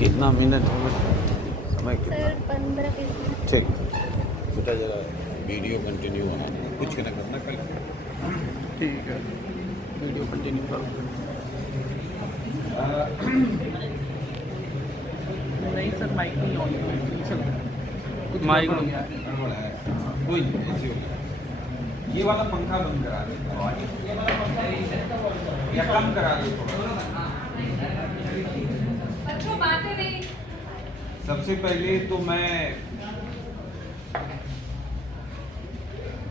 कितना मिनट हो गया? समय कितना? Sir 15-20 minute. ठीक बेटा, जरा वीडियो कंटिन्यू होना, कुछ ना करना कल। ठीक है, वीडियो कंटिन्यू करो। नहीं सर, माइक नहीं ऑन है। माइक कोई नहीं, ऐसे हो गया। ये वाला पंखा बंद करा दे, ये वाला पंखा या कम करा दे थोड़ा। बच्चों बातें नहीं। सबसे पहले तो मैं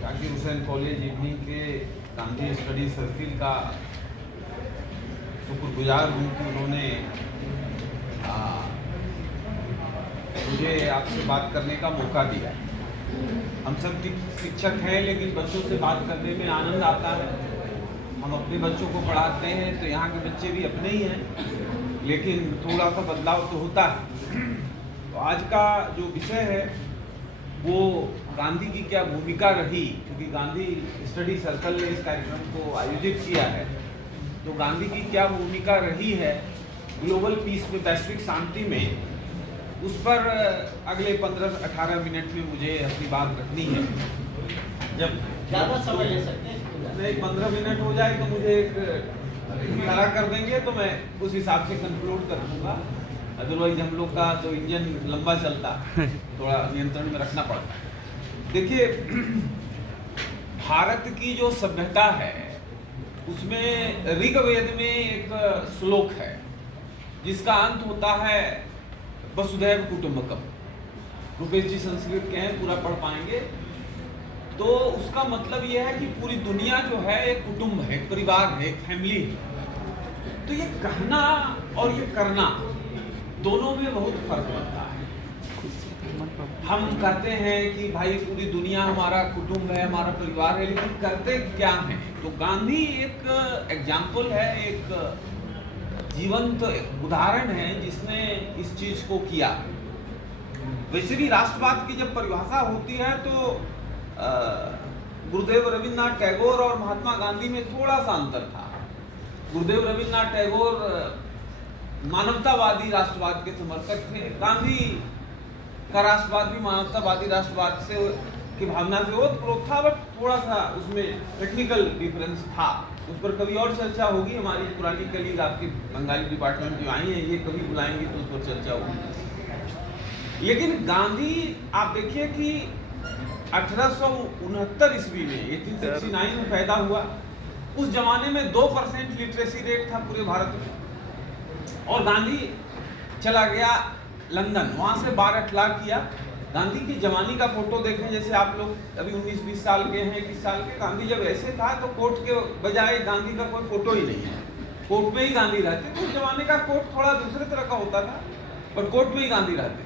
जाकिर हुसैन कॉलेज इवनिंग के गांधी स्टडी सर्किल का शुक्रगुजार हूँ कि उन्होंने मुझे आपसे बात करने का मौका दिया। हम सब शिक्षक हैं, लेकिन बच्चों से बात करने में आनंद आता है। हम अपने बच्चों को पढ़ाते हैं तो यहाँ के बच्चे भी अपने ही हैं, लेकिन थोड़ा सा बदलाव तो होता है। तो आज का जो विषय है वो गांधी की क्या भूमिका रही, क्योंकि गांधी स्टडी सर्कल ने इस कार्यक्रम को आयोजित किया है। तो गांधी की क्या भूमिका रही है ग्लोबल पीस में, वैश्विक शांति में, उस पर अगले 15-18 मिनट में मुझे अपनी बात रखनी है। जब ज़्यादा समय ले सकते हैं, नहीं 15 मिनट हो जाए तो मुझे एक इशारा कर देंगे तो मैं उस हिसाब से कंक्लूड कर दूंगा। अदरवाइज हम लोग का तो इंजन लंबा चलता, थोड़ा नियंत्रण में रखना पड़ता। देखिए, भारत की जो सभ्यता है उसमें ऋग्वेद में एक श्लोक है जिसका अंत होता है वसुधैव कुटुंबकम। रुपेश जी संस्कृत के हैं, पूरा पढ़ पाएंगे। तो उसका मतलब यह है कि पूरी दुनिया जो है एक कुटुंब है, एक परिवार है, एक फैमिली है। तो ये कहना और ये करना दोनों में बहुत फर्क बनता है। हम कहते हैं कि भाई पूरी दुनिया हमारा कुटुंब है, हमारा परिवार है, लेकिन करते क्या हैं? तो गांधी एक एग्जाम्पल है, एक जीवंत उदाहरण है जिसने इस चीज को किया। वैसे भी राष्ट्रवाद की जब परिभाषा होती है तो गुरुदेव रविन्द्रनाथ टैगोर और महात्मा गांधी में थोड़ा सा अंतर था। गुरुदेव रविन्द्रनाथ टैगोर मानवतावादी राष्ट्रवाद के समर्थक थे। गांधी का राष्ट्रवाद भी मानवतावादी राष्ट्रवाद से की भावना से ओतप्रोत था, बट थोड़ा सा उसमें टेक्निकल डिफरेंस था। उस पर कभी और चर्चा होगी। हमारी पुरानी कलीग आपकी बंगाली डिपार्टमेंट जो आई हैं, ये कभी बुलाएंगे तो उस पर चर्चा होगी। लेकिन गांधी आप देखिए कि 1869 ईस्वी में 1869 में पैदा हुआ। उस जमाने में 2% लिटरेसी रेट था पूरे भारत में, और गांधी चला गया लंदन, वहां से बार अखलाक किया। गांधी की जवानी का फोटो देखें, जैसे आप लोग अभी 19-20 साल के हैं, 21 साल के। गांधी जब ऐसे था तो कोट के बजाय गांधी का कोई फोटो ही नहीं है, कोट में ही गांधी रहते। तो उस जमाने का कोट थोड़ा दूसरे तरह का होता था, पर कोट में ही गांधी रहते।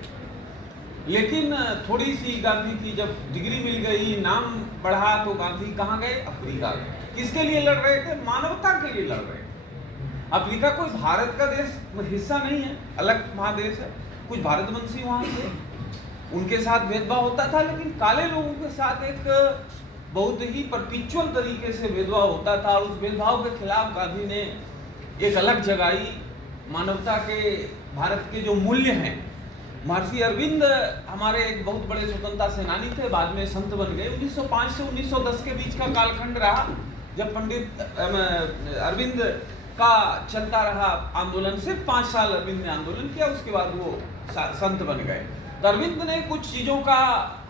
लेकिन थोड़ी सी गांधी की जब डिग्री मिल गई, नाम बढ़ा, तो गांधी कहाँ गए? अफ्रीका गए। किसके लिए लड़ रहे थे? मानवता के लिए लड़ रहे थे। अफ्रीका कोई भारत का देश हिस्सा नहीं है, अलग महादेश है। कुछ भारतवंशी वहां थे, उनके साथ भेदभाव होता था, लेकिन काले लोगों के साथ एक बहुत ही परपिचुअल तरीके से भेदभाव होता था। उस भेदभाव के खिलाफ गांधी ने एक अलग जगाई। मानवता के, भारत के जो मूल्य हैं, महर्षि अरविंद हमारे एक बहुत बड़े स्वतंत्रता सेनानी थे, बाद में संत बन गए। 1905 से 1910 के बीच का कालखंड रहा जब पंडित अरविंद का चलता रहा आंदोलन। सिर्फ 5 साल अरविंद ने आंदोलन किया, उसके बाद वो संत बन गए। तो अरविंद ने कुछ चीजों का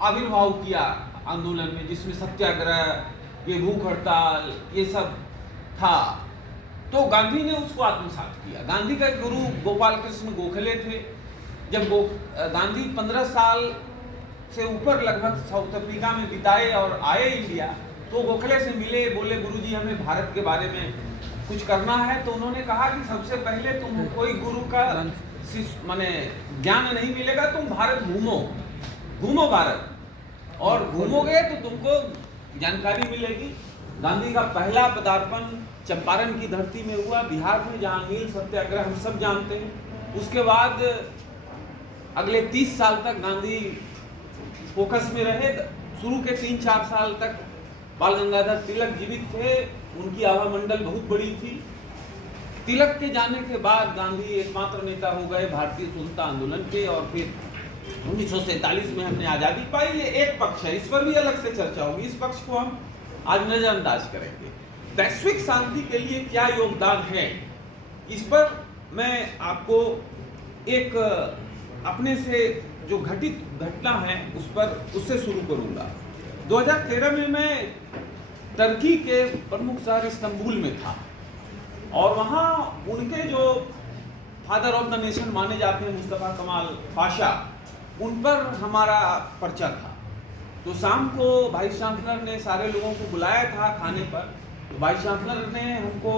आविर्भाव किया आंदोलन में, जिसमें सत्याग्रह, ये भूख हड़ताल, ये सब था। तो गांधी ने उसको आत्मसात किया। गांधी का गुरु गोपाल कृष्ण गोखले थे। जब गांधी 15 साल से ऊपर लगभग साउथ अफ्रीका में बिताए और आए इंडिया, तो गोखले से मिले, बोले गुरुजी हमें भारत के बारे में कुछ करना है। तो उन्होंने कहा कि सबसे पहले तुम कोई गुरु का माने ज्ञान नहीं मिलेगा, तुम भारत घूमो भारत, और घूमोगे तो तुमको जानकारी मिलेगी। गांधी का पहला पदार्पण चंपारण की धरती में हुआ, बिहार में, जहाँ नील सत्याग्रह हम सब जानते हैं। उसके बाद अगले 30 साल तक गांधी फोकस में रहे। शुरू के 3-4 साल तक बाल गंगाधर तिलक जीवित थे, उनकी आभा मंडल बहुत बड़ी थी। तिलक के जाने के बाद गांधी एकमात्र नेता हो गए भारतीय स्वतंत्रता आंदोलन के, और फिर 1947 में हमने आज़ादी पाई। ये एक पक्ष है, इस पर भी अलग से चर्चा होगी, इस पक्ष को हम आज नजरअंदाज करेंगे। वैश्विक शांति के लिए क्या योगदान है, इस पर मैं आपको एक अपने से जो घटित घटना है उससे शुरू करूंगा। 2013 में मैं तुर्की के प्रमुख शहर इस्तांबुल में था, और वहाँ उनके जो फादर ऑफ द नेशन माने जाते हैं मुस्तफ़ा कमाल पाशा, उन पर हमारा पर्चा था। तो शाम को वाइस चांसलर ने सारे लोगों को बुलाया था खाने पर, तो वाइस चांसलर ने हमको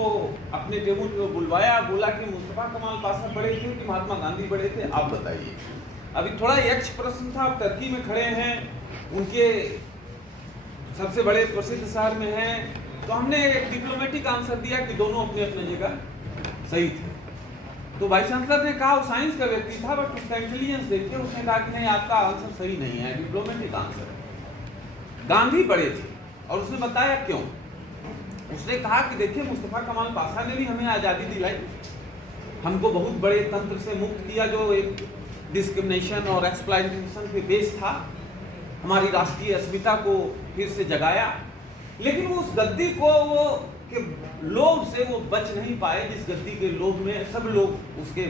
अपने टेबल पर बुलवाया, बोला कि मुस्तफ़ा कमाल पाशा बड़े थे कि महात्मा गांधी बड़े थे, आप बताइए। अभी थोड़ा यक्ष प्रश्न था, आप तुर्की में खड़े हैं, उनके सबसे बड़े प्रसिद्ध शहर में हैं, तो हमने एक डिप्लोमेटिक आंसर दिया कि दोनों अपने अपने जगह सही थे। तो वाइस चांसलर ने कहा, वो साइंस का व्यक्ति था बट उसका इंटेलिजेंस देखिए, उसने कहा कि नहीं आपका आंसर सही नहीं है, डिप्लोमेटिक आंसर है, गांधी बड़े थे। और उसने बताया क्यों। उसने कहा कि देखिए मुस्तफ़ा कमाल पाशा ने भी हमें आज़ादी दिलाई, हमको बहुत बड़े तंत्र से मुक्त किया जो एक डिस्क्रिमिनेशन और एक्सप्लॉयटेशन पे बेस था, हमारी राष्ट्रीय अस्मिता को फिर से जगाया, लेकिन उस गद्दी को वो के लोभ से वो बच नहीं पाए, जिस गद्दी के लोभ में सब लोग उसके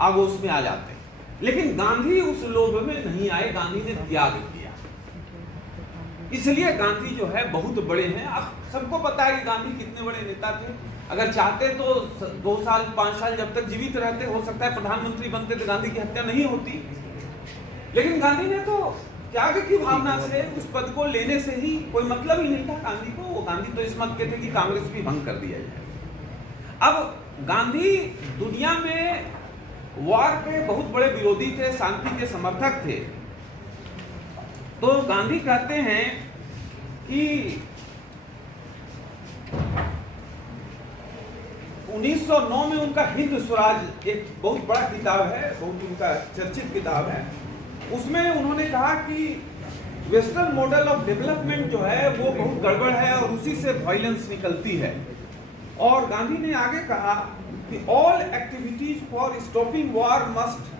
आगोश में आ जाते हैं। लेकिन गांधी उस लोभ में नहीं आए, गांधी ने त्याग किया। इसलिए गांधी जो है बहुत बड़े हैं। अब सबको पता है कि गांधी कितने बड़े नेता थे। अगर चाहते तो 2 साल 5 साल जब तक जीवित रहते, हो सकता है प्रधानमंत्री बनते तो गांधी की हत्या नहीं होती। लेकिन गांधी ने तो त्याग की भावना से उस पद को लेने से ही कोई मतलब ही नहीं था गांधी को। वो गांधी तो इस मत के थे कि कांग्रेस भी भंग कर दिया जाए। अब गांधी दुनिया में वार के बहुत बड़े विरोधी थे, शांति के समर्थक थे। तो गांधी कहते हैं कि 1909 में उनका हिंद स्वराज एक बहुत बड़ा किताब है, बहुत उनका चर्चित किताब है। उसमें उन्होंने कहा कि वेस्टर्न मॉडल ऑफ डेवलपमेंट जो है वो बहुत गड़बड़ है और उसी से वायलेंस निकलती है। और गांधी ने आगे कहा कि all activities for stopping war must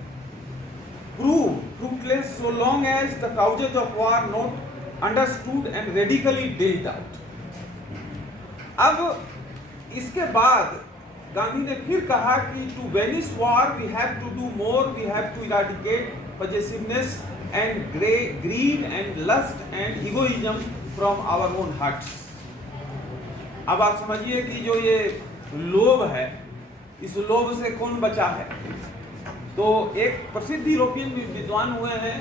prove fruitless so long as the causes of war not understood and radically dealt out. अब इसके बाद गांधी ने फिर कहा कि to vanish war we have to do more, we have to eradicate possessiveness and greed and lust and egoism from our own hearts। अब आप समझिए कि जो ये लोभ है, इस लोभ से कौन बचा है। तो एक प्रसिद्ध यूरोपियन विद्वान हुए हैं,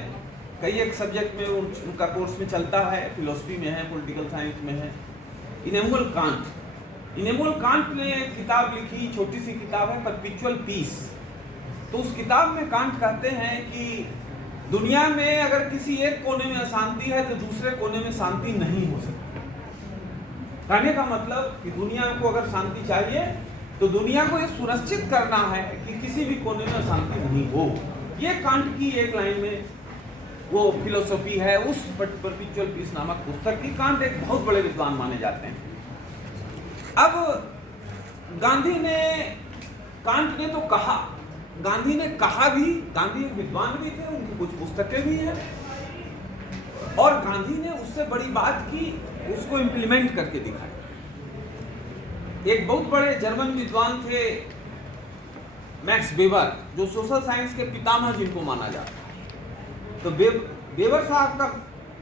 कई एक सब्जेक्ट में उनका कोर्स में चलता है, फिलोसफी में है, पॉलिटिकल साइंस में है, इमैनुअल कांट। इमैनुअल कांट ने एक किताब लिखी, छोटी सी किताब है, परपेचुअल पीस। तो उस किताब में कांट कहते हैं कि दुनिया में अगर किसी एक कोने में अशांति है तो दूसरे कोने में शांति नहीं हो सकती। कहने का मतलब कि दुनिया को अगर शांति चाहिए तो दुनिया को ये सुनिश्चित करना है कि किसी भी कोने में अशांति नहीं हो। ये कांट की एक लाइन में वो फिलोसफी है उस परपेचुअल पीस नामक पुस्तक की। कांट एक बहुत बड़े विद्वान माने जाते हैं। अब कांट ने तो कहा, गांधी ने कहा भी, गांधी एक विद्वान भी थे, उनकी कुछ पुस्तकें भी हैं, और गांधी ने उससे बड़ी बात की, उसको इम्प्लीमेंट करके दिखाया। एक बहुत बड़े जर्मन विद्वान थे मैक्स वेबर, जो सोशल साइंस के पितामह जिनको माना जाता है। तो वेबर साहब का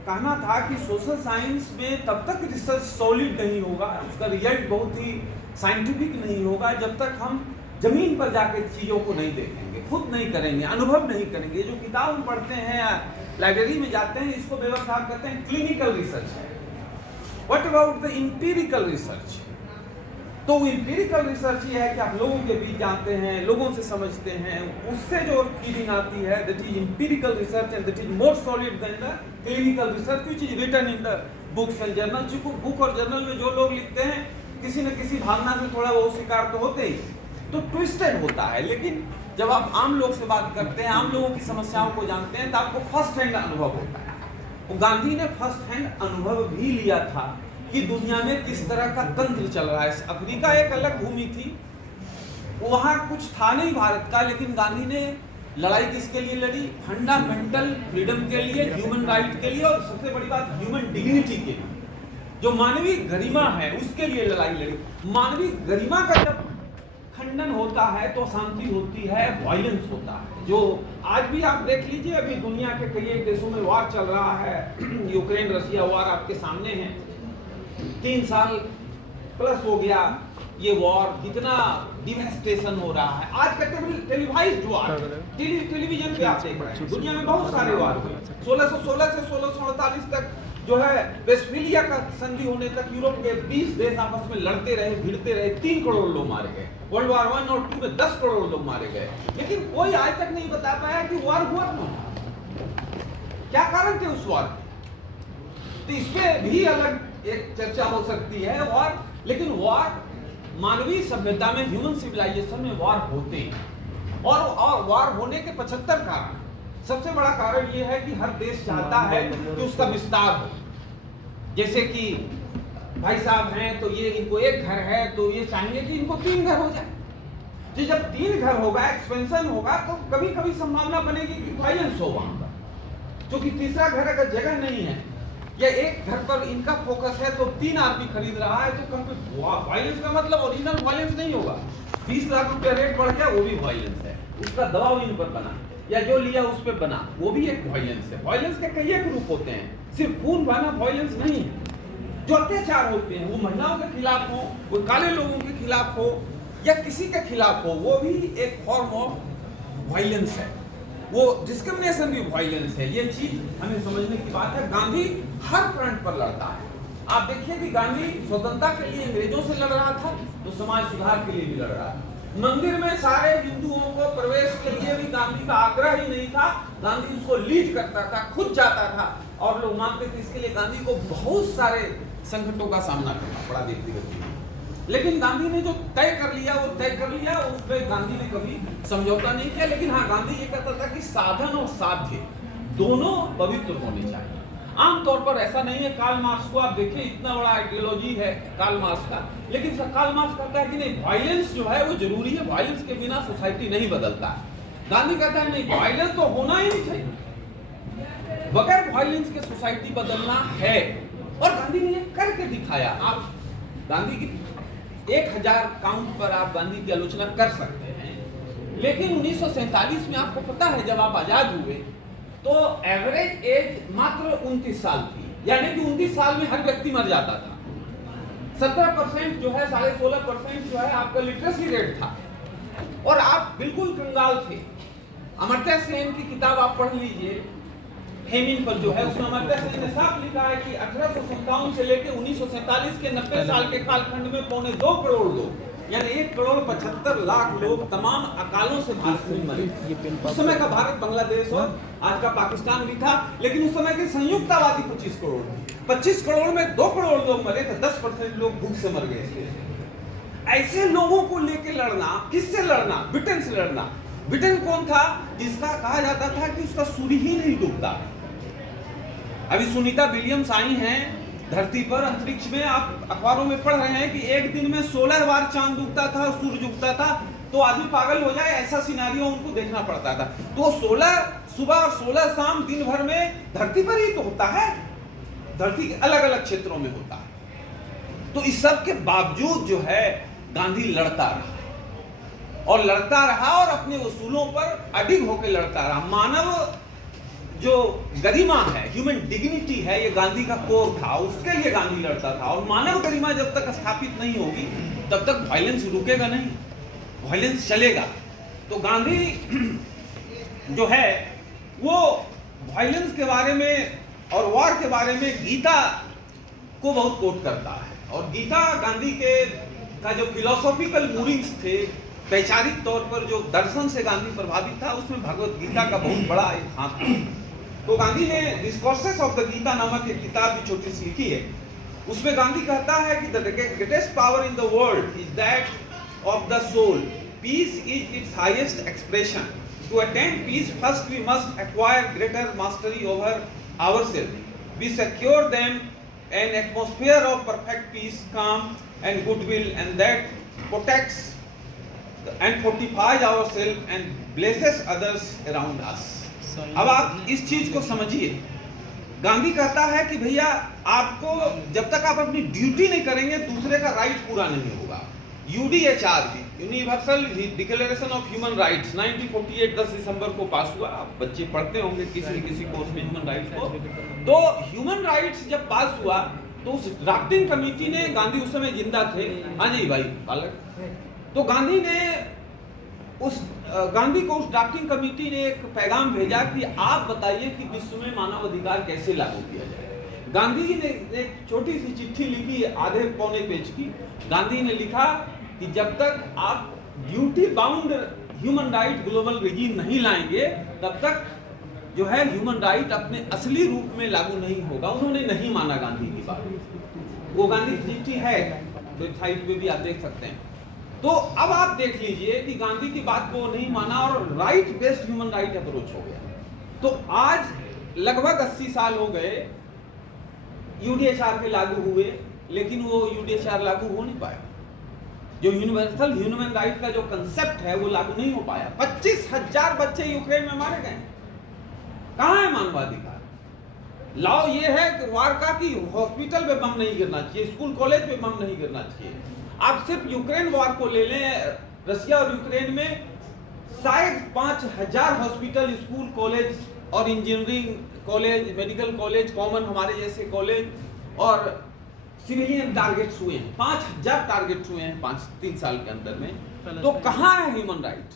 कहना था कि सोशल साइंस में तब तक रिसर्च सॉलिड नहीं होगा, उसका रिजल्ट बहुत ही साइंटिफिक नहीं होगा, जब तक हम जमीन पर जाकर चीज़ों को नहीं देखेंगे, खुद नहीं करेंगे, अनुभव नहीं करेंगे। जो किताब हम पढ़ते हैं, लाइब्रेरी में जाते हैं, इसको वेबर साहब कहते हैं क्लिनिकल रिसर्च है। What about the empirical research? तो एम्पिरिकल रिसर्च ये है कि आप लोगों के बीच जानते हैं, लोगों से समझते हैं, उससे जो फीलिंग आती है, that is empirical research and that is more solid than the clinical research which is written in the books and journal. Book और जर्नल में जो लोग लिखते हैं, किसी न किसी भावना से थोड़ा वो शिकार तो होते ही, तो ट्विस्टेड होता है। लेकिन जब आप आम लोग से बात करते हैं, आम लोगों की समस्याओं को जानते हैं, तो आपको फर्स्ट हैंड अनुभव होता है। तो गांधी ने फर्स्ट हैंड अनुभव भी लिया था कि दुनिया में किस तरह का तंत्र चल रहा है। अफ्रीका एक अलग भूमि थी, वहाँ कुछ था नहीं भारत का, लेकिन गांधी ने लड़ाई किसके लिए लड़ी? फंडामेंटल फ्रीडम के लिए, ह्यूमन राइट के लिए, और सबसे बड़ी बात ह्यूमन डिग्निटी के लिए, जो मानवीय गरिमा है उसके लिए लड़ाई लड़ी। मानवीय गरिमा का जब खंडन होता है तो शांति होती है, वायलेंस होता है। जो आज भी आप देख लीजिए, अभी दुनिया के कई एक देशों में वार चल रहा है, यूक्रेन रशिया वार आपके सामने है, 3 साल प्लस हो गया ये वॉर, कितना डिवेस्टेशन हो रहा है। आज का टेलीवाइज्ड वार, टेलीविजन पे आप देख रहे हैं, दुनिया में बहुत सारे वार हुए। 1616 से 1648 तक जो है वेस्टफेलिया का संधि होने तक यूरोप के 20 देश आपस में लड़ते रहे, भिड़ते रहे, 3 करोड़ लोग मारे गए। वर्ल्ड वार 1 और 2 में 10 करोड़ लोग मारे गए, लेकिन कोई आज तक नहीं बता पाया कि वार हुआ क्यों, क्या कारण थे उस वार के। तो इस पे भी अलग एक चर्चा हो सकती है वार, लेकिन वार मानवीय सभ्यता में, ह्यूमन सिविलाइजेशन में वार होते हैं। और वार होने के 75 कारण। सबसे बड़ा कारण यह है कि हर देश चाहता है कि उसका विस्तार हो। जैसे कि भाई साहब हैं तो ये, इनको एक घर है तो ये चाहेंगे कि इनको 3 घर हो जाए। तो जब 3 घर होगा, एक्सपेंशन होगा, तो कभी कभी संभावना बनेगी कि वायलेंस हो वहां पर, क्योंकि तीसरा घर अगर जगह नहीं है या एक घर पर इनका फोकस है तो 3 आदमी खरीद रहा है, तो कभी वायलेंस का मतलब ओरिजिनल वायलेंस नहीं होगा। 20 लाख रुपया रेट बढ़ गया, वो भी वायलेंस है। उसका दबाव इन पर बना या जो लिया उस पर बना, वो भी एक वायलेंस है। वायलेंस के कई एक रूप होते हैं, सिर्फ खून बहाना वायलेंस नहीं है। जो अत्याचार होते हैं, वो महिलाओं के खिलाफ हो, वो काले लोगों के खिलाफ हो या किसी के खिलाफ हो, वो भी एक फॉर्म ऑफ वायलेंस है। वो डिस्क्रिमिनेशन भी वायलेंस है। ये चीज हमें समझने की बात है। गांधी हर फ्रंट पर लड़ता है। आप देखिए कि गांधी स्वतंत्रता के लिए अंग्रेजों से लड़ रहा था, तो समाज सुधार के लिए भी लड़ रहा था। मंदिर में सारे हिंदुओं को प्रवेश के लिए भी गांधी का आग्रह ही नहीं था, गांधी उसको लीड करता था, खुद जाता था, और लोग मानते थे। इसके लिए गांधी को बहुत सारे संकटों का सामना करना पड़ा व्यक्तिगत। लेकिन गांधी ने जो तय कर लिया वो तय कर लिया, उसमें गांधी ने कभी समझौता नहीं किया। लेकिन हाँ, गांधी ये कहता था कि साधन और साध्य दोनों पवित्र होने चाहिए। आमतौर पर ऐसा नहीं है। कार्ल मार्क्स को आप देखिए, इतना बड़ा आइडियोलॉजी है कार्ल मार्क्स का, लेकिन कार्ल मार्क्स कहता है कि नहीं, वायलेंस जो है वो जरूरी है, वायलेंस के बिना सोसाइटी नहीं बदलता है। गांधी कहता है नहीं, वायलेंस तो होना ही नहीं चाहिए, बगैर वायलेंस के सोसाइटी बदलना है। और गांधी ने ये करके दिखाया। आप गांधी की 1000 काउंट पर आप गांधी की आलोचना कर सकते हैं, लेकिन 1947 में आपको पता है जब आप आजाद हुए तो एवरेज एज मात्र 29 साल थी, यानी कि 29 साल में हर व्यक्ति मर जाता था। 17% जो है, 16.5% जो है आपका लिटरेसी रेट था, और आप बिल्कुल कंगाल थे। अमर्त्य सेन की किताब आप पढ़ लीजिए, हेमिंग पर जो है, उसमें अमर्त्य सेन ने साफ लिखा है कि 1857 से लेकर 1947 के 90 साल के कालखंड में 2.25 करोड़ लोग, यानी 1.75 करोड़ लोग तमाम अकालों से भारत में मरे। उस समय का भारत बांग्लादेश और आज का पाकिस्तान भी था, लेकिन उस समय की संयुक्त आबादी 25 करोड़ थी। 25 करोड़ में 2 करोड़ लोग मरे थे, 10% लोग भूख से मर गए। ऐसे लोगों को लेके लड़ना, किससे लड़ना? ब्रिटेन से लड़ना। ब्रिटेन कौन था? जिसका कहा जाता था कि उसका सूर्य ही नहीं डूबता। अभी सुनीता विलियम्स आई हैं धरती पर, अंतरिक्ष में, आप अखबारों में पढ़ रहे हैं कि एक दिन में 16 बार चांद उगता था और सूर्य उगता था, तो आदमी पागल हो जाए, ऐसा सिनेरियो उनको देखना पड़ता था। तो 16 सुबह और 16 शाम दिन भर में धरती पर ही तो होता है, धरती के अलग अलग क्षेत्रों में होता है। तो इस सब के बावजूद जो है गांधी लड़ता रहा और लड़ता रहा और अपने उसूलों पर अडिग होकर लड़ता रहा। मानव जो गरिमा है, ह्यूमन डिग्निटी है, ये गांधी का कोर था, उसके लिए गांधी लड़ता था। और मानव गरिमा जब तक स्थापित नहीं होगी तब तक वायलेंस रुकेगा नहीं, वायलेंस चलेगा। तो गांधी जो है वो वायलेंस के बारे में और वॉर के बारे में गीता को बहुत कोट करता है। और गीता गांधी के का जो फिलोसॉफिकल मूविंग्स थे, वैचारिक तौर पर जो दर्शन से गांधी प्रभावित था, उसमें भगवत गीता का बहुत बड़ा एक हाथ था। तो गांधी ने डिस्कोर्सेस ऑफ द गीता नामक एक किताब भी छोटी सी लिखी है। उसमें गांधी कहता है कि the greatest power in the world is that of the soul, peace is its highest expression. To attain peace first we must acquire greater mastery over ourself. We secure them an atmosphere of perfect peace, calm and goodwill, and that protects and fortifies ourselves and blesses others around us. अब आप इस चीज को समझिए। गांधी कहता है कि भैया आपको जब तक आप अपनी ड्यूटी नहीं करेंगे दूसरे का राइट पूरा नहीं होगा। UDHR universal declaration of human rights 1948 10 दिसंबर को पास हुआ। आप बच्चे पढ़ते होंगे किसी कोर्स में ह्यूमन राइट्स को। तो ह्यूमन राइट्स जब पास हुआ तो उस ड्राफ्टिंग कमेटी ने, गांधी उस समय जिंदा थे, हाँ जी भाई बालक, तो गांधी को उस ड्राफ्टिंग कमेटी ने एक पैगाम भेजा कि आप बताइए कि विश्व में मानव अधिकार कैसे लागू किया जाए। गांधी जी ने एक छोटी सी चिट्ठी लिखी, आधे पौने पेज की। गांधी ने लिखा कि जब तक आप duty bound human right global regime नहीं लाएंगे तब तक जो है ह्यूमन राइट अपने असली रूप में लागू नहीं होगा। उन्होंने नहीं माना गांधी की बात। वो गांधी की चिट्ठी है, वेबसाइट पे भी आप देख सकते हैं। तो अब आप देख लीजिए कि गांधी की बात को नहीं माना और right based human right approach हो गया। तो आज लगभग 80 साल हो गए यूडीएचआर के लागू हुए, लेकिन वो यूडीएचआर लागू हो नहीं पाया। जो यूनिवर्सल ह्यूमन राइट का जो कंसेप्ट है वो लागू नहीं हो पाया। 25,000 बच्चे यूक्रेन में मारे गए। कहाँ है मानवाधिकार? लॉ ये है कि वार का कि हॉस्पिटल पे बम नहीं गिरना चाहिए, स्कूल कॉलेज पे बम नहीं गिरना चाहिए। आप सिर्फ यूक्रेन वार को ले लें, रशिया और यूक्रेन में शायद 5,000 हॉस्पिटल, स्कूल, कॉलेज और engineering college, medical college, common हमारे जैसे कॉलेज और सिविलियन टारगेट्स हुए हैं। 5,000 टारगेट्स हुए हैं 3 साल के अंदर में। तो कहाँ है ह्यूमन राइट?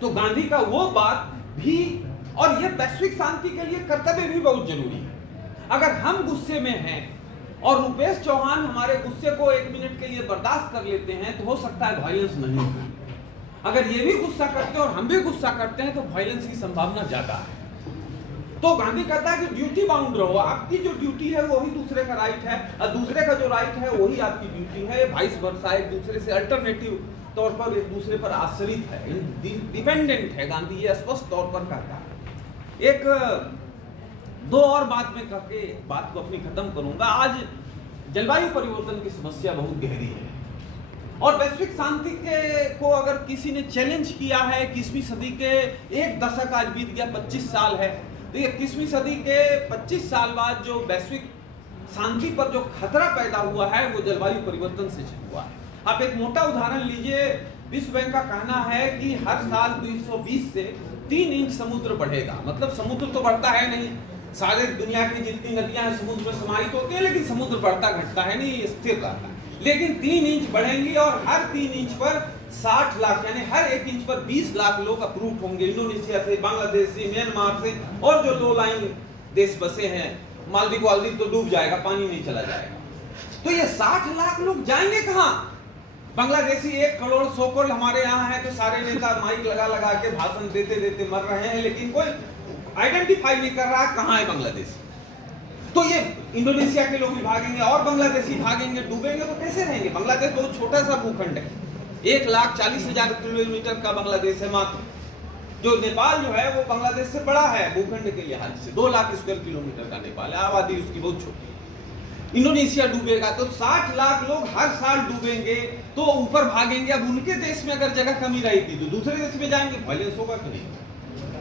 तो गांधी का वो बात भी, और ये वैश्विक शांति के लिए कर्तव्य भी बहुत जरूरी है। अगर हम गुस्से में हैं और रुपेश चौहान हमारे गुस्से को 1 मिनट के लिए बर्दाश्त कर लेते हैं तो हो सकता है वायलेंस नहीं हो। अगर ये भी गुस्सा करते हैं और हम भी गुस्सा करते हैं तो वायलेंस की संभावना ज्यादा है। तो गांधी कहता है कि ड्यूटी बाउंड रहो। आपकी जो ड्यूटी है वही दूसरे का राइट है और दूसरे का जो राइट है वही आपकी ड्यूटी है। वाइस वर्सा, एक दूसरे से अल्टरनेटिव तौर पर एक दूसरे पर आश्रित है, डिपेंडेंट है। गांधी ये स्पष्ट तौर पर कहता है। एक 2 और बात में करके बात को अपनी खत्म करूंगा। आज जलवायु परिवर्तन की समस्या बहुत गहरी है और वैश्विक शांति को अगर किसी ने चैलेंज किया है 21वीं सदी के, एक दशक आज बीत गया, 25 साल है, तो 21वीं सदी के 25 साल बाद जो वैश्विक शांति पर जो खतरा पैदा हुआ है वो जलवायु परिवर्तन से हुआ है। आप एक मोटा उदाहरण लीजिए। विश्व बैंक का कहना है कि हर साल 220 से 3 इंच समुद्र बढ़ेगा। मतलब समुद्र तो बढ़ता है नहीं, सारे दुनिया की जितनी नदियां हैं समुद्र में समाहित होती हैं, लेकिन समुद्र बढ़ता घटता है नहीं, स्थिर रहता है। लेकिन 3 इंच बढ़ेंगी और हर 3 इंच पर 60 लाख, यानी हर 1 इंच पर 20 लाख लोग अप्रूव होंगे। इंडोनेशिया से, बांग्लादेश से, म्यांमार से और जो लो लाइन देश बसे हैं, मालदीव वालदीव तो डूब जाएगा, पानी नहीं चला जाएगा। तो ये 60 लाख लोग जाएंगे कहाँ? बांग्लादेशी 1 करोड़ 100 करोड़ हमारे यहाँ है तो सारे नेता माइक लगा लगा के भाषण देते देते मर रहे हैं, लेकिन कोई आइडेंटिफाई नहीं कर रहा कहाँ है बांग्लादेश। तो ये इंडोनेशिया के लोग भी भागेंगे और बांग्लादेशी भागेंगे, डूबेंगे तो कैसे रहेंगे? बांग्लादेश बहुत छोटा सा भूखंड है, 1,40,000 किलोमीटर का बांग्लादेश है मात्र। जो नेपाल जो है वो बांग्लादेश से बड़ा है भूखंड के लिहाज से, 2 लाख स्क्वायर किलोमीटर का नेपाल है, आबादी उसकी बहुत छोटी। इंडोनेशिया डूबेगा तो 60 लाख लोग हर साल डूबेंगे, तो ऊपर भागेंगे। अब उनके देश में अगर जगह कमी रहेगी तो दूसरे देश में जाएंगे, वायलेंस होगा कि नहीं?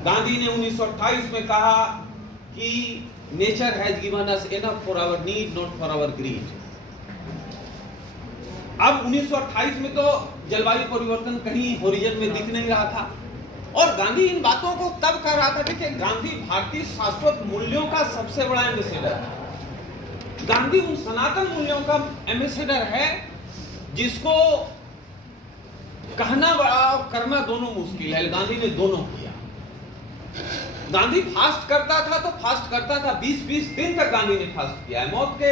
गांधी ने 1928 में कहा कि nature has given us enough for our need, not for our greed. अब 1928 में तो जलवायु परिवर्तन कहीं होरिजन में दिख नहीं रहा था और गांधी इन बातों को तब कह रहा था। देखिए, गांधी भारतीय शाश्वत मूल्यों का सबसे बड़ा एम्बेसडर है। गांधी उन सनातन मूल्यों का एम्बेसडर है जिसको कहना बड़ा और करना दोनों मुश्किल है। गांधी ने दोनों किया। गांधी फास्ट करता था तो फास्ट करता था, 20-20 दिन तक गांधी ने फास्ट किया है, मौत के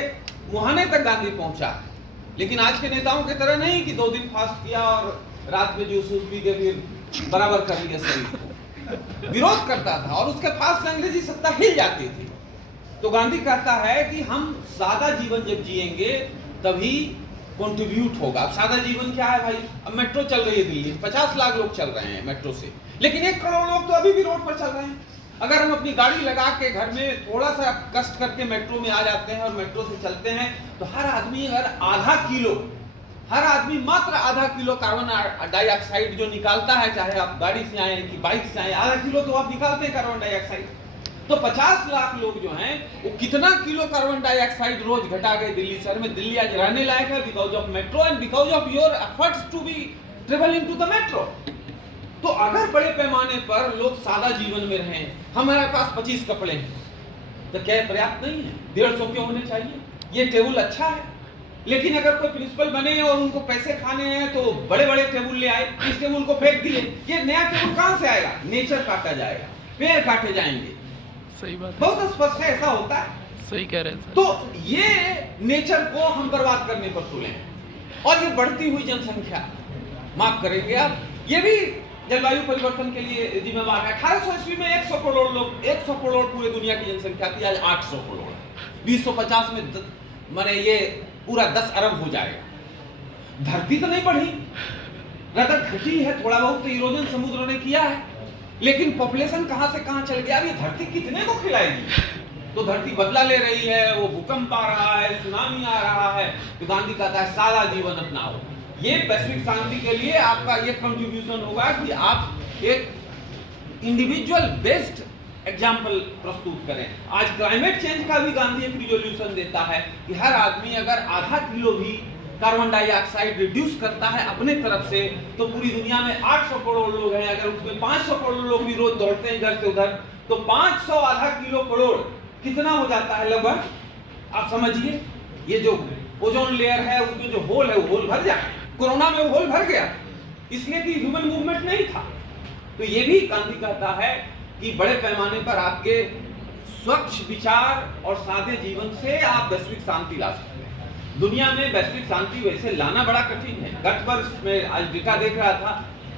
मुहाने तक गांधी पहुंचा। लेकिन आज के नेताओं की तरह नहीं कि 2 दिन फास्ट किया और रात में जूस पी के फिर बराबर कर लिया शरीर को। विरोध करता था और उसके पास अंग्रेजी सत्ता हिल जाती थी। तो गांधी कहता है कि हम सादा जीवन जब जिएंगे तभी कंट्रीब्यूट होगा। अब सादा जीवन क्या है भाई? अब मेट्रो चल रही है दिल्ली, 50 लाख लोग चल रहे हैं मेट्रो से, लेकिन 1 करोड़ लोग तो अभी भी रोड पर चल रहे हैं। अगर हम अपनी गाड़ी लगा के घर में थोड़ा सा कष्ट करके मेट्रो में आ जाते हैं और मेट्रो से चलते हैं तो हर आदमी अगर आधा किलो हर आदमी मात्र आधा किलो कार्बन डाइऑक्साइड जो निकालता है, चाहे आप गाड़ी से आए कि बाइक से आए, आधा किलो तो आप निकालते हैं कार्बन डाइऑक्साइड। तो 50 लाख लोग जो हैं वो कितना किलो कार्बन डाइऑक्साइड रोज घटा गए दिल्ली शहर में। दिल्ली आज रहने लायक है because of metro and because of your efforts to be travelling to the metro. तो अगर बड़े पैमाने पर लोग सादा जीवन में रहें, हमारे पास 25 कपड़े हैं, तो क्या पर्याप्त नहीं है? 150 क्यों होने चाहिए? ये टेबल अच्छा है, लेकिन अगर कोई प्रिंसिपल बने और उनको पैसे खाने हैं तो बड़े बड़े टेबल ले आए, इस टेबल को फेंक दिए। ये नया टेबल कहां से आएगा? नेचर काटा जाएगा, पेड़ काटे जाएंगे। सही बात, बहुत स्पष्ट है, ऐसा होता है। सही कह रहे हैं सर। तो ये नेचर को हम बर्बाद करने पर तुले हैं। और ये बढ़ती हुई जनसंख्या, माफ करेंगे आप, ये भी जलवायु परिवर्तन के लिए जिम्मेवार है। 1800 ईस्वी में 100 करोड़ लोग, 100 करोड़ पूरे दुनिया की जनसंख्या थी, आज 800 करोड़ है। 2050 में माने ये पूरा 10 अरब हो जाएगा। धरती तो नहीं बढ़ी, रदर घटी है, थोड़ा बहुत तो इरोजन समुद्र ने किया है, लेकिन पॉपुलेशन कहां से कहां चल गया। अब ये धरती कितने को खिलाएगी? तो धरती बदला ले रही है, वो भूकंप आ रहा है, सुनामी आ रहा है। तो गांधी कहता है सादा जीवन अपनाओ। ये वैश्विक शांति के लिए आपका ये कंट्रीब्यूशन होगा कि आप एक इंडिविजुअल बेस्ड एग्जाम्पल प्रस्तुत करें। आज क्लाइमेट चेंज का भी गांधी एक रिजोल्यूशन देता है कि हर आदमी अगर आधा किलो भी कार्बन डाइऑक्साइड रिड्यूस करता है अपने तरफ से, तो पूरी दुनिया में 800 करोड़ लोग हैं, अगर उसमें 500 करोड़ लोग भी रोज दौड़ते हैं इधर से उधर, तो 500 आधा किलो करोड़ कितना हो जाता है लगभग? आप समझिए, ये जो ओजोन लेयर है उसमें जो होल है वो होल भर जाए। कोरोना में वो होल भर गया, इसलिए कि ह्यूमन मूवमेंट नहीं था। तो ये भी गांधी कहता है कि बड़े पैमाने पर आपके स्वच्छ विचार और सादे जीवन से आप वैश्विक शांति ला सकते हैं। दुनिया में वैश्विक शांति वैसे लाना बड़ा कठिन है। गत वर्ष में आज डेटा देख रहा था,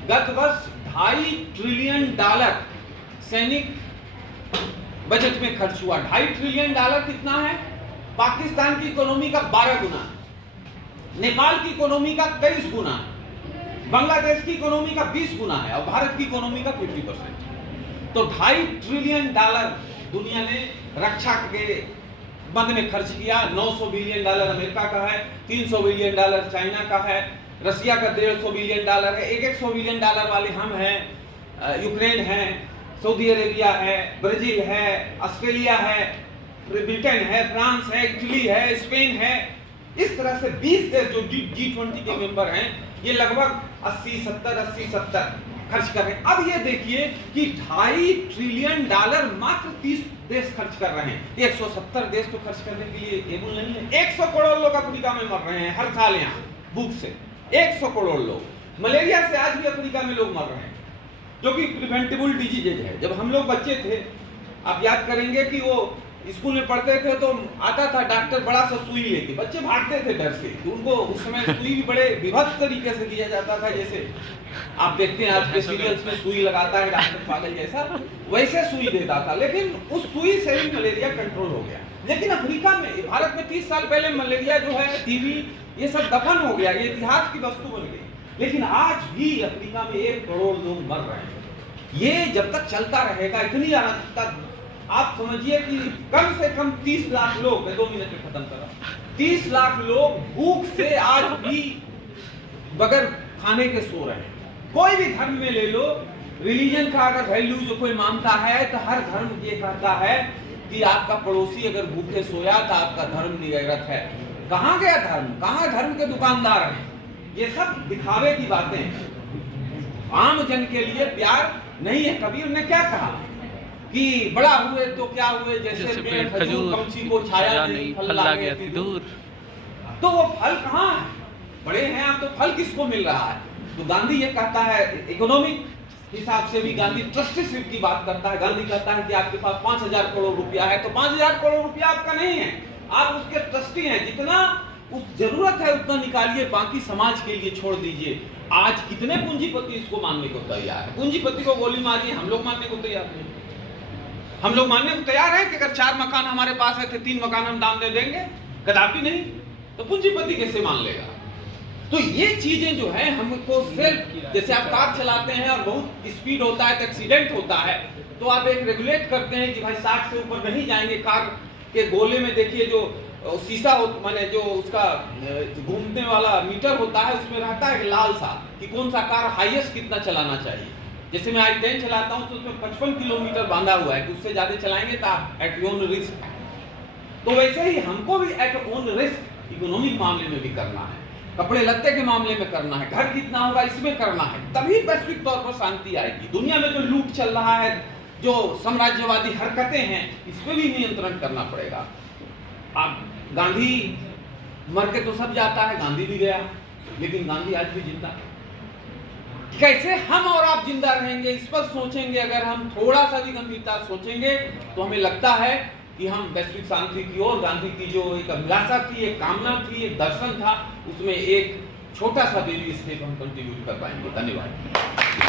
गत वर्ष $2.5 ट्रिलियन सैनिक बजट में खर्च हुआ। $2.5 ट्रिलियन कितना है? पाकिस्तान की इकोनॉमी का 12 गुना, नेपाल की इकोनॉमी का 23 गुना, बांग्लादेश की इकोनॉमी का 20 गुना है और भारत की इकोनॉमी का 50%। तो $2.5 ट्रिलियन दुनिया ने रक्षा के बंद में खर्च किया। $900 बिलियन अमेरिका का है, $300 बिलियन चाइना का है, रसिया का $150 बिलियन है, 100 बिलियन वाले हम हैं, यूक्रेन है, सऊदी अरेबिया है, ब्राजील है, ऑस्ट्रेलिया है, ब्रिटेन है, फ्रांस है, इटली है, स्पेन है। इस तरह से 20 देश जो G20 के मेंबर हैं, ये लगभग 80-70 खर्च कर रहे हैं। अब ये देखिए कि $2.5 ट्रिलियन मात्र 30 देश खर्च कर रहे हैं। 170 देश तो खर्च करने के लिए एबल नहीं है। 100 करोड़ लोग अफ्रीका में मर रहे हैं हर साल यहाँ भूख से। 100 करोड़ लोग। मलेरिया से आज भी अफ्रीका में लोग मर रहे हैं, जो कि प्रिवेंटेबल डिजीज है। जब हम लोग बच्चे थे, आप याद करेंगे कि वो स्कूल में पढ़ते थे तो आता था डॉक्टर बड़ा सा सुई लेके, बच्चे भागते थे डर से। तो उनको उस समय सुई भी बड़े विभत्स तरीके से दिया जाता था, जैसे आप देखते हैं आपके सीरियल्स में सुई लगाता है डॉक्टर पागल जैसा, वैसे सुई देता था। लेकिन उस सुई से ही मलेरिया कंट्रोल हो गया। लेकिन अफ्रीका में, भारत में 30 साल पहले मलेरिया जो है, टीबी, ये सब दफन हो गया, ये इतिहास की वस्तु बन गई। लेकिन आज भी अफ्रीका में 1 करोड़ लोग मर रहे हैं। ये जब तक चलता रहेगा, इतनी अराजकता, आप समझिए कि कम से कम 30 लाख लोग, 2 मिनट में खत्म कर रहा हूं, 30 लाख लोग भूख से आज भी बगैर खाने के सो रहे हैं। कोई भी धर्म में ले लो, रिलीजन का अगर वैल्यू जो कोई मानता है, तो हर धर्म ये कहता है कि आपका पड़ोसी अगर भूखे सोया तो आपका धर्म निगैरत है। कहां गया धर्म? कहां धर्म के दुकानदार हैं? ये सब दिखावे की बातें हैं। आम जन के लिए प्यार नहीं है। कबीर ने क्या कहा कि बड़ा हुए तो क्या हुए, जैसे पेड़ खजूर, पंछी को छाया नहीं, फल लागे अति दूर। तो वो फल कहाँ है? बड़े हैं आप, तो फल किसको मिल रहा है? तो गांधी ये कहता है, इकोनॉमिक हिसाब से भी गांधी ट्रस्टीशिप की बात करता है। गांधी कहता है कि आपके पास 5000 करोड़ रुपया है, तो 5000 करोड़ रुपया आपका नहीं है, आप उसके ट्रस्टी हैं। जितना उस जरूरत है उतना निकालिए, बाकी समाज के लिए छोड़ दीजिए। आज कितने पूंजीपति इसको मानने को तैयार है? पूंजीपति को गोली मारिए, हम लोग मानने को तैयार नहीं। हम लोग मानने को तैयार है कि अगर 4 मकान हमारे पास है तो 3 मकान हम दाम दे देंगे, कदापि नहीं। तो पूंजीपति कैसे मान लेगा? तो ये चीजें जो है हमको सेल्फ, जैसे आप कार चलाते हैं और बहुत स्पीड होता है तो एक्सीडेंट होता है, तो आप एक रेगुलेट करते हैं कि भाई 60 से ऊपर नहीं जाएंगे। कार के गोले में देखिए जो शीशा माने जो उसका घूमने वाला मीटर होता है, उसमें रहता है लाल सा कि कौन सा कार हाईएस्ट कितना चलाना चाहिए। जैसे मैं i10 चलाता हूँ तो उसमें 55 किलोमीटर बांधा हुआ है कि उससे ज़्यादा चलाएंगे तो एट ओन रिस्क। तो वैसे ही हमको भी एट ओन रिस्क इकोनॉमिक मामले में भी करना है, कपड़े लत्ते के मामले में करना है, घर कितना होगा इसमें करना है, तभी वैश्विक तौर पर शांति आएगी। दुनिया में जो लूट चल रहा है, जो साम्राज्यवादी हरकतें हैं, इस पर भी नियंत्रण करना पड़ेगा। अब गांधी मर के तो सब जाता है, गांधी भी गया, लेकिन गांधी आज भी जिंदा। कैसे हम और आप जिंदा रहेंगे इस पर सोचेंगे, अगर हम थोड़ा सा भी गंभीरता सोचेंगे तो हमें लगता है कि हम वैश्विक शांति की ओर, गांधी की जो एक अभिलाषा थी, एक कामना थी, एक दर्शन था, उसमें एक छोटा सा बेबी स्टेप हम कंट्रीब्यूट कर पाएंगे। धन्यवाद।